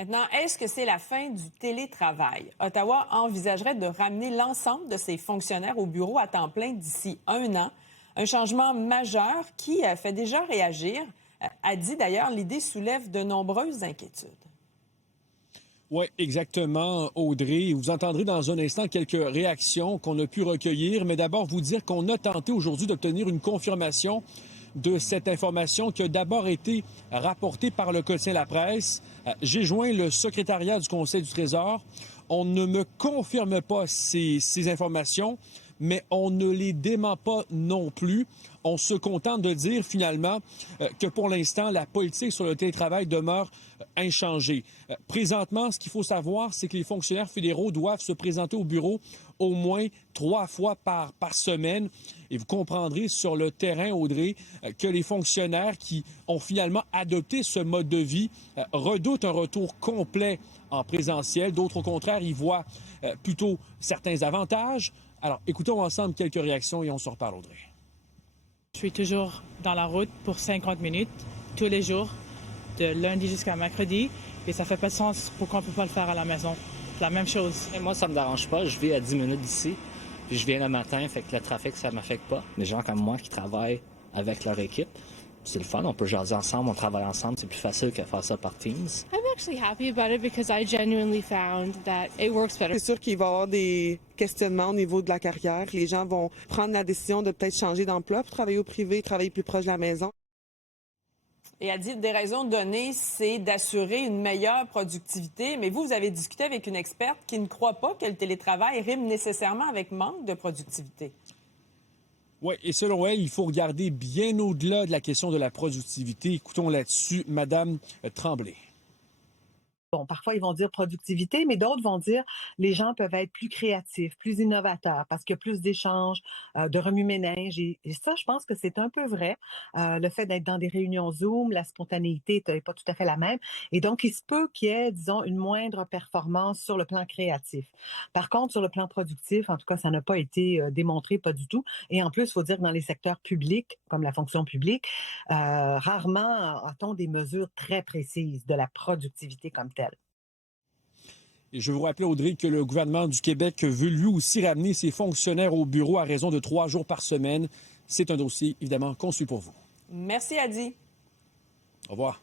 Maintenant, est-ce que c'est la fin du télétravail? Ottawa envisagerait de ramener l'ensemble de ses fonctionnaires au bureau à temps plein d'ici 1 an. Un changement majeur qui fait déjà réagir. A dit d'ailleurs, l'idée soulève de nombreuses inquiétudes. Oui, exactement, Audrey. Vous entendrez dans un instant quelques réactions qu'on a pu recueillir, mais d'abord vous dire qu'on a tenté aujourd'hui d'obtenir une confirmation de cette information qui a d'abord été rapportée par le quotidien La Presse. J'ai joint le secrétariat du Conseil du Trésor. On ne me confirme pas ces informations, mais on ne les dément pas non plus. On se contente de dire finalement que pour l'instant, la politique sur le télétravail demeure inchangée. Présentement, ce qu'il faut savoir, c'est que les fonctionnaires fédéraux doivent se présenter au bureau au moins 3 fois par semaine. Et vous comprendrez sur le terrain, Audrey, que les fonctionnaires qui ont finalement adopté ce mode de vie redoutent un retour complet en présentiel. D'autres, au contraire, y voient plutôt certains avantages. Alors, écoutons ensemble quelques réactions et on se reparle, Audrey. Je suis toujours dans la route pour 50 minutes, tous les jours, de lundi jusqu'à mercredi. Et ça fait pas de sens pourquoi on ne peut pas le faire à la maison. C'est la même chose. Et moi, ça me dérange pas. Je vis à 10 minutes d'ici. Puis je viens le matin, fait que le trafic, ça m'affecte pas. Les gens comme moi qui travaillent avec leur équipe, c'est le fun. On peut jaser ensemble, on travaille ensemble. C'est plus facile que faire ça par Teams. I'm actually happy about it because I genuinely found that it works better. C'est sûr qu'il va y avoir des questionnements au niveau de la carrière. Les gens vont prendre la décision de peut-être changer d'emploi pour travailler au privé, travailler plus proche de la maison. Et a dit des raisons données, c'est d'assurer une meilleure productivité. Mais vous avez discuté avec une experte qui ne croit pas que le télétravail rime nécessairement avec manque de productivité. Oui, et selon elle, il faut regarder bien au-delà de la question de la productivité. Écoutons là-dessus Mme Tremblay. Bon, parfois, ils vont dire productivité, mais d'autres vont dire les gens peuvent être plus créatifs, plus innovateurs parce qu'il y a plus d'échanges, de remue-ménage. Et ça, je pense que c'est un peu vrai. Le fait d'être dans des réunions Zoom, la spontanéité n'est pas tout à fait la même. Et donc, il se peut qu'il y ait, disons, une moindre performance sur le plan créatif. Par contre, sur le plan productif, en tout cas, ça n'a pas été démontré, pas du tout. Et en plus, il faut dire que dans les secteurs publics, comme la fonction publique, rarement a-t-on des mesures très précises de la productivité comme telle. Et je vous rappelle, Audrey, que le gouvernement du Québec veut lui aussi ramener ses fonctionnaires au bureau à raison de 3 jours par semaine. C'est un dossier, évidemment, qu'on suit pour vous. Merci, Adi. Au revoir.